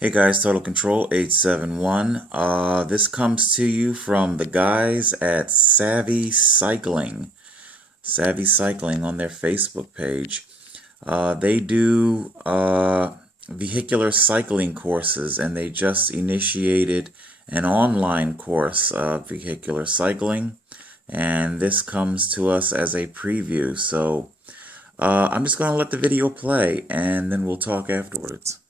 Hey guys, Total Control 871. This comes to you from the guys at Savvy Cycling. Savvy Cycling on their Facebook page. They do vehicular cycling courses, and they just initiated an online course of vehicular cycling. And this comes to us as a preview. So I'm just going to let the video play, and then we'll talk afterwards.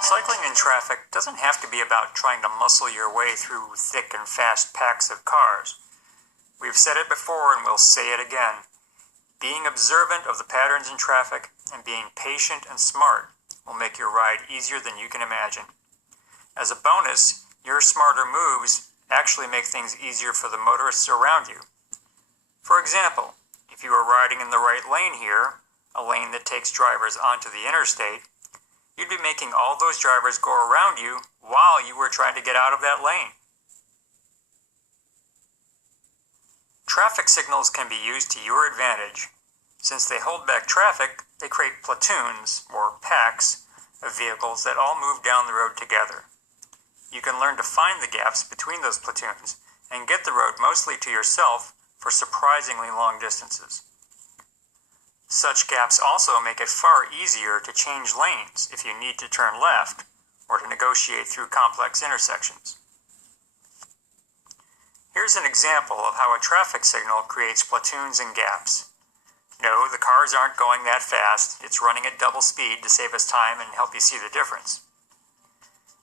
Cycling in traffic doesn't have to be about trying to muscle your way through thick and fast packs of cars. We've said it before and we'll say it again. Being observant of the patterns in traffic and being patient and smart will make your ride easier than you can imagine. As a bonus, your smarter moves actually make things easier for the motorists around you. For example, if you are riding in the right lane here, a lane that takes drivers onto the interstate, you'd be making all those drivers go around you while you were trying to get out of that lane. Traffic signals can be used to your advantage. Since they hold back traffic, they create platoons, or packs, of vehicles that all move down the road together. You can learn to find the gaps between those platoons and get the road mostly to yourself for surprisingly long distances. Such gaps also make it far easier to change lanes if you need to turn left or to negotiate through complex intersections. Here's an example of how a traffic signal creates platoons and gaps. No, the cars aren't going that fast. It's running at double speed to save us time and help you see the difference.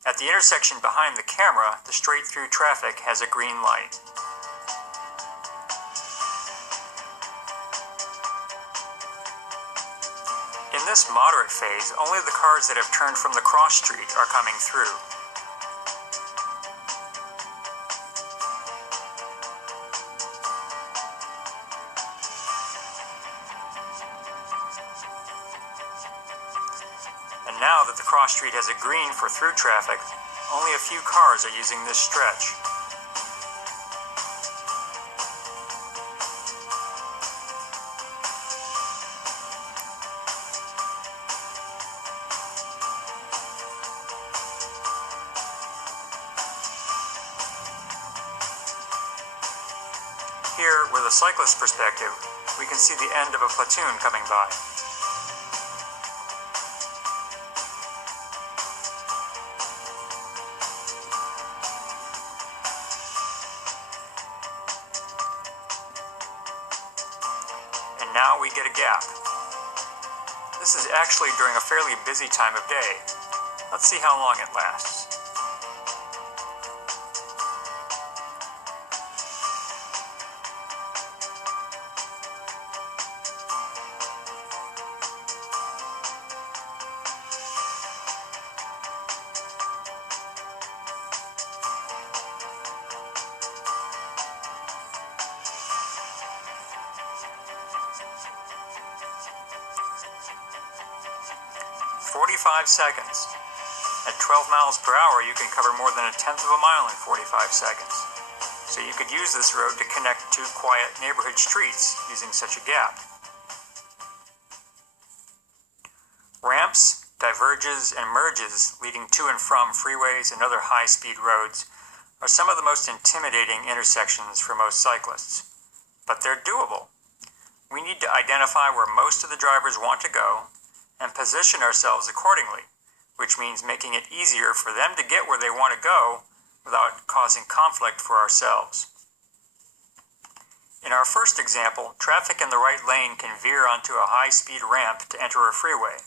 At the intersection behind the camera, the straight-through traffic has a green light. In this moderate phase, only the cars that have turned from the cross street are coming through. And now that the cross street has a green for through traffic, only a few cars are using this stretch. Here, with a cyclist perspective, we can see the end of a platoon coming by. And now we get a gap. This is actually during a fairly busy time of day. Let's see how long it lasts. "45 seconds. At 12 miles per hour, you can cover more than a tenth of a mile in 45 seconds. So you could use this road to connect two quiet neighborhood streets using such a gap. Ramps, diverges, and merges leading to and from freeways and other high-speed roads are some of the most intimidating intersections for most cyclists. But they're doable. We need to identify where most of the drivers want to go and position ourselves accordingly, which means making it easier for them to get where they want to go without causing conflict for ourselves. In our first example, traffic in the right lane can veer onto a high-speed ramp to enter a freeway.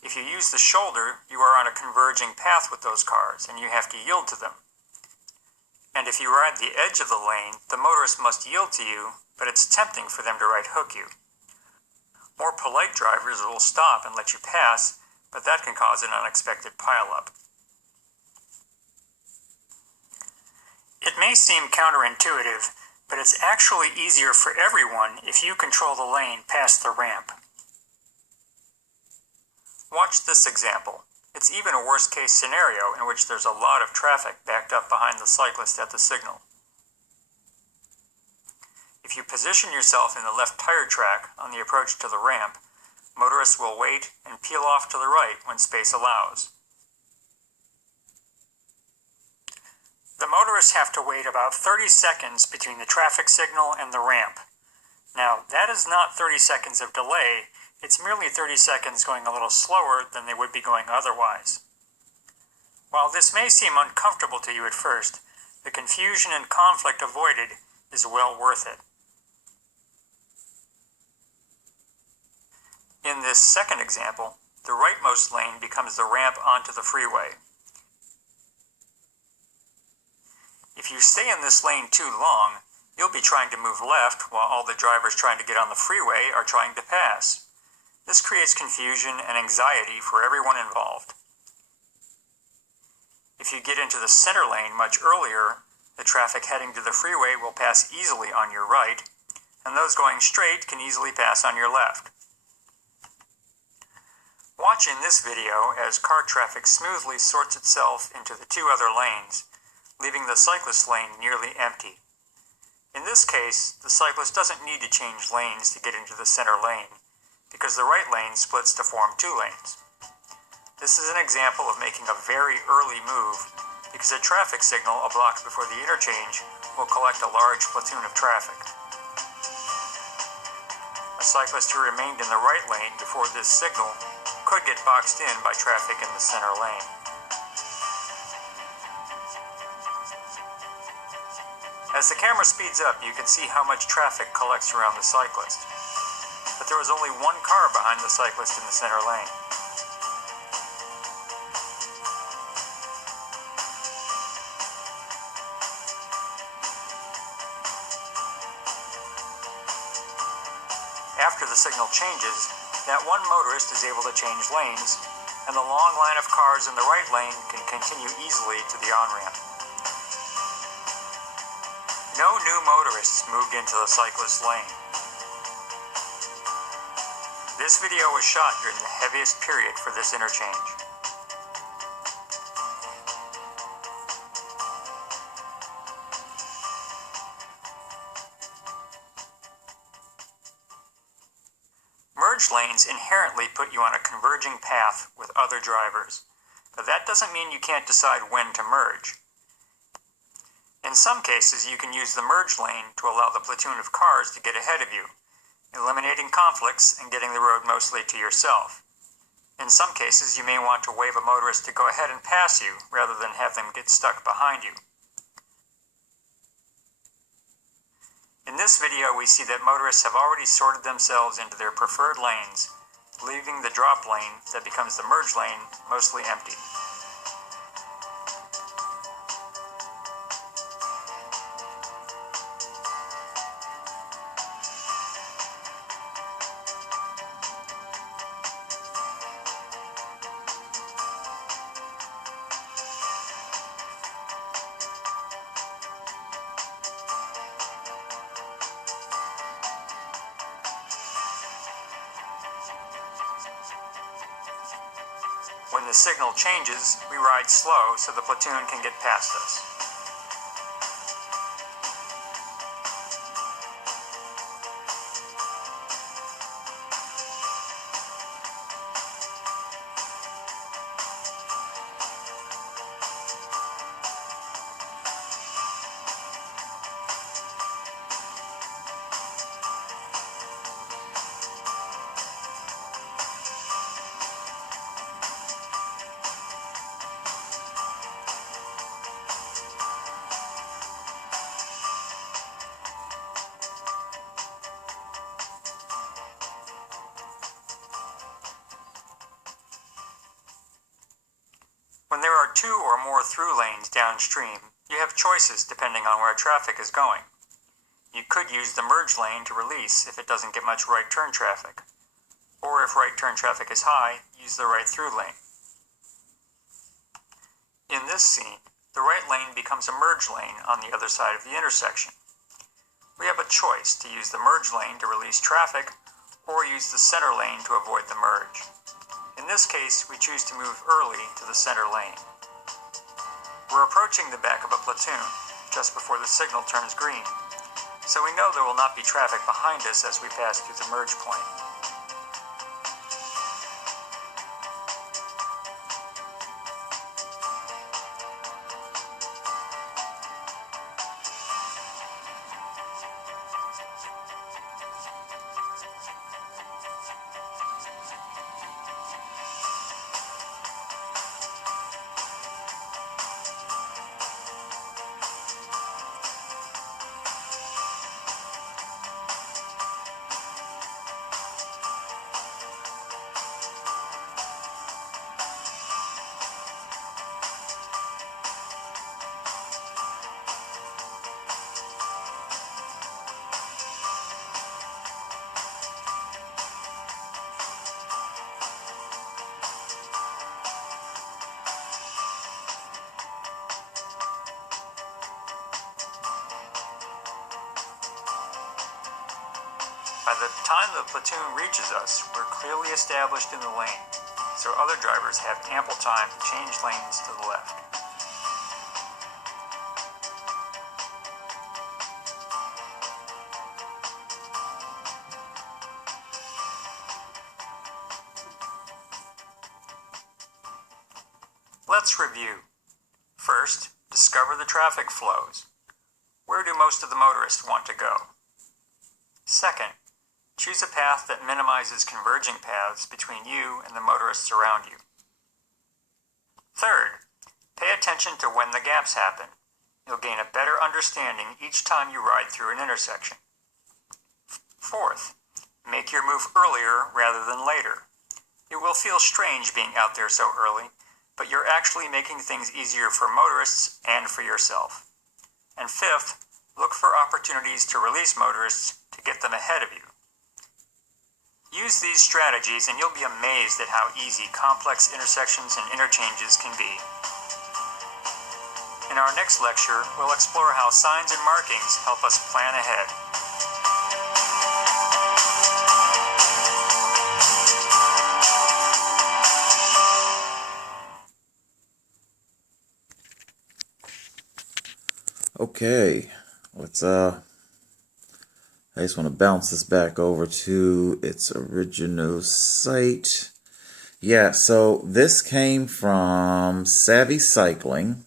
If you use the shoulder, you are on a converging path with those cars, and you have to yield to them. And if you ride the edge of the lane, the motorist must yield to you, but it's tempting for them to right-hook you. More polite drivers will stop and let you pass, but that can cause an unexpected pileup. It may seem counterintuitive, but it's actually easier for everyone if you control the lane past the ramp. Watch this example. It's even a worst-case scenario in which there's a lot of traffic backed up behind the cyclist at the signal. If you position yourself in the left tire track on the approach to the ramp, motorists will wait and peel off to the right when space allows. The motorists have to wait about 30 seconds between the traffic signal and the ramp. Now, that is not 30 seconds of delay, it's merely 30 seconds going a little slower than they would be going otherwise. While this may seem uncomfortable to you at first, the confusion and conflict avoided is well worth it. In this second example, the rightmost lane becomes the ramp onto the freeway. If you stay in this lane too long, you'll be trying to move left while all the drivers trying to get on the freeway are trying to pass. This creates confusion and anxiety for everyone involved. If you get into the center lane much earlier, the traffic heading to the freeway will pass easily on your right, and those going straight can easily pass on your left. Watch in this video as car traffic smoothly sorts itself into the two other lanes, leaving the cyclist lane nearly empty. In this case, the cyclist doesn't need to change lanes to get into the center lane, because the right lane splits to form two lanes. This is an example of making a very early move, because a traffic signal a block before the interchange will collect a large platoon of traffic. A cyclist who remained in the right lane before this signal could get boxed in by traffic in the center lane. As the camera speeds up, you can see how much traffic collects around the cyclist. But there was only one car behind the cyclist in the center lane. After the signal changes, that one motorist is able to change lanes, and the long line of cars in the right lane can continue easily to the on-ramp. No new motorists moved into the cyclist lane. This video was shot during the heaviest period for this interchange. Merge lanes inherently put you on a converging path with other drivers, but that doesn't mean you can't decide when to merge. In some cases, you can use the merge lane to allow the platoon of cars to get ahead of you, eliminating conflicts and getting the road mostly to yourself. In some cases, you may want to wave a motorist to go ahead and pass you, rather than have them get stuck behind you. In this video, we see that motorists have already sorted themselves into their preferred lanes, leaving the drop lane that becomes the merge lane mostly empty. When the signal changes, we ride slow so the platoon can get past us. When there are two or more through lanes downstream, you have choices depending on where traffic is going. You could use the merge lane to release if it doesn't get much right turn traffic. Or if right turn traffic is high, use the right through lane. In this scene, the right lane becomes a merge lane on the other side of the intersection. We have a choice to use the merge lane to release traffic or use the center lane to avoid the merge. In this case, we choose to move early to the center lane. We're approaching the back of a platoon just before the signal turns green, so we know there will not be traffic behind us as we pass through the merge point. By the time the platoon reaches us, we're clearly established in the lane, so other drivers have ample time to change lanes to the left. Let's review. First, discover the traffic flows. Where do most of the motorists want to go? Second, choose a path that minimizes converging paths between you and the motorists around you. Third, pay attention to when the gaps happen. You'll gain a better understanding each time you ride through an intersection. Fourth, make your move earlier rather than later. It will feel strange being out there so early, but you're actually making things easier for motorists and for yourself. And fifth, look for opportunities to release motorists to get them ahead of you. Use these strategies and you'll be amazed at how easy complex intersections and interchanges can be. In our next lecture, we'll explore how signs and markings help us plan ahead. Okay, let's I just want to bounce this back over to its original site. Yeah, so this came from Savvy Cycling,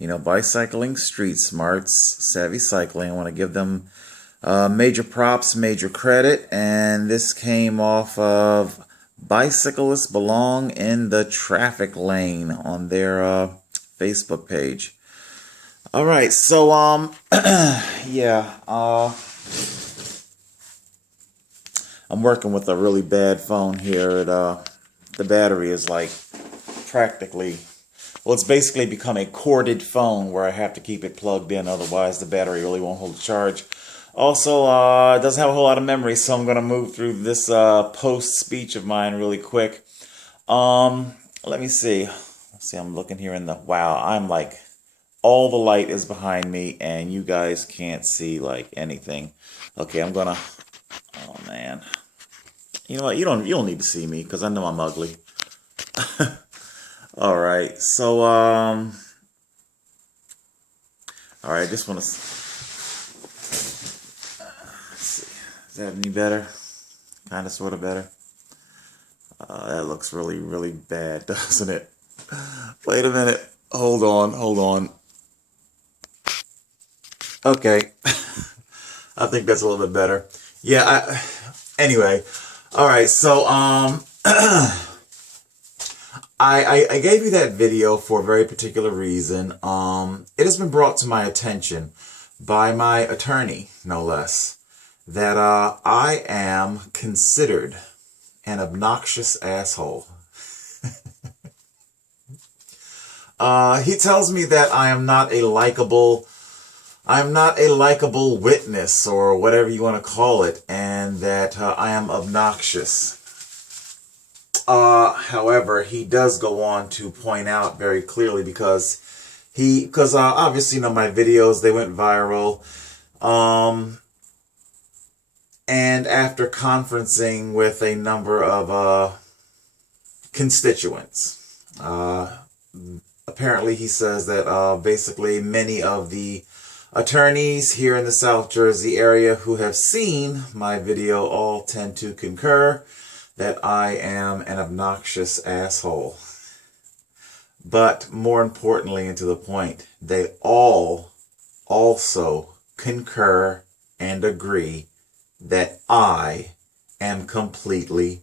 Bicycling Street Smarts, Savvy Cycling. I want to give them major props, major credit, and this came off of Bicyclists Belong in the Traffic Lane on their Facebook page. All right, so I'm working with a really bad phone here. The battery is like practically, well, it's basically become a corded phone where I have to keep it plugged in, otherwise the battery really won't hold a charge. Also, it doesn't have a whole lot of memory, so I'm going to move through this post-speech of mine really quick. Let me see. Let's see, I'm looking here in the, wow, I'm like, all the light is behind me, and you guys can't see, like, anything. Okay, I'm going to, oh, man. You know what? You don't need to see me because I know I'm ugly. All right. So all right. I just want to see. Is that any better? Kind of, sort of better. That looks really, really bad, doesn't it? Wait a minute. Hold on. Okay. I think that's a little bit better. Yeah. Anyway. All right, so I gave you that video for a very particular reason. It has been brought to my attention by my attorney, no less, that I am considered an obnoxious asshole. He tells me that I am not a likable witness, or whatever you want to call it, and that I am obnoxious. However, he does go on to point out very clearly, because Because obviously, my videos, they went viral. And after conferencing with a number of constituents, apparently he says that basically many of the attorneys here in the South Jersey area who have seen my video all tend to concur that I am an obnoxious asshole. But more importantly, and to the point, they all also concur and agree that I am completely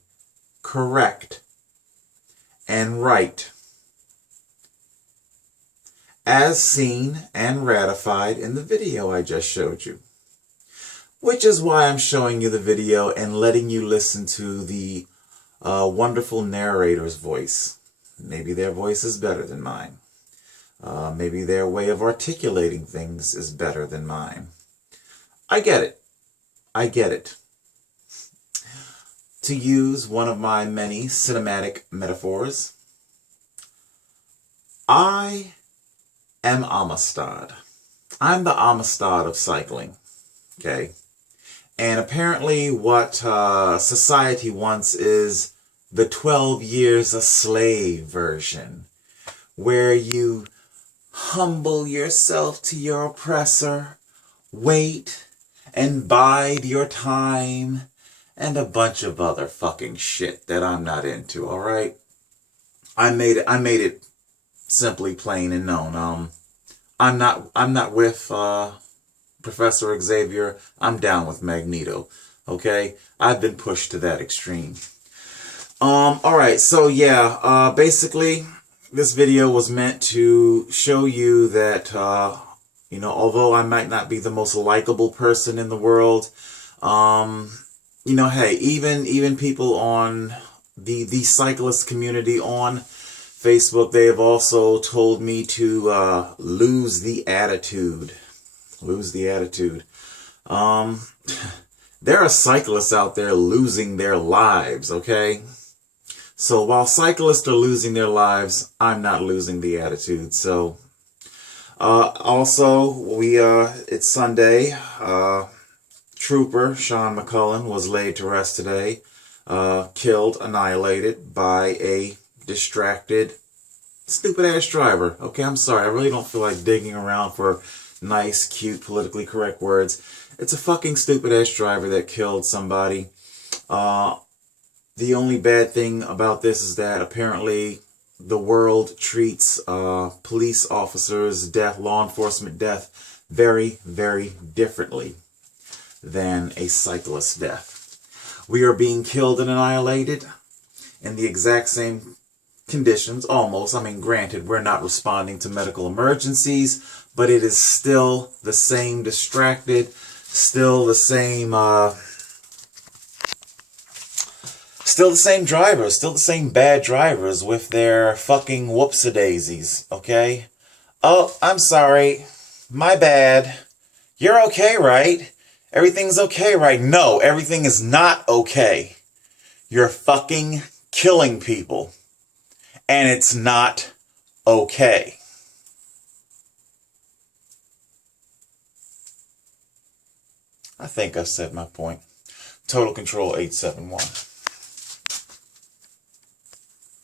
correct and right, as seen and ratified in the video I just showed you. Which is why I'm showing you the video and letting you listen to the wonderful narrator's voice. Maybe their voice is better than mine. Maybe their way of articulating things is better than mine. I get it. I get it. To use one of my many cinematic metaphors, I am Amistad. I'm the Amistad of cycling. Okay? And apparently what society wants is the 12 years a slave version, where you humble yourself to your oppressor, wait and bide your time, and a bunch of other fucking shit that I'm not into, alright? I made it simply plain and known. I'm not with Professor Xavier. I'm down with Magneto. Okay? I've been pushed to that extreme. Alright, so yeah, basically this video was meant to show you that although I might not be the most likable person in the world, hey, even people on the cyclist community on Facebook, they have also told me to lose the attitude. Lose the attitude. There are cyclists out there losing their lives, okay? So while cyclists are losing their lives, I'm not losing the attitude. So also, it's Sunday. Trooper Sean McCullen was laid to rest today, killed, annihilated by a distracted, stupid-ass driver. Okay, I'm sorry. I really don't feel like digging around for nice, cute, politically correct words. It's a fucking stupid-ass driver that killed somebody. The only bad thing about this is that apparently the world treats police officers' death, law enforcement death, very, very differently than a cyclist's death. We are being killed and annihilated in the exact same conditions, almost. I mean, granted, we're not responding to medical emergencies, but it is still the same distracted, still the same drivers, still the same bad drivers with their fucking whoopsie-daisies, okay? Oh, I'm sorry. My bad. You're okay, right? Everything's okay, right? No, everything is not okay. You're fucking killing people. And it's not okay. I think I've said my point. Total Control 871.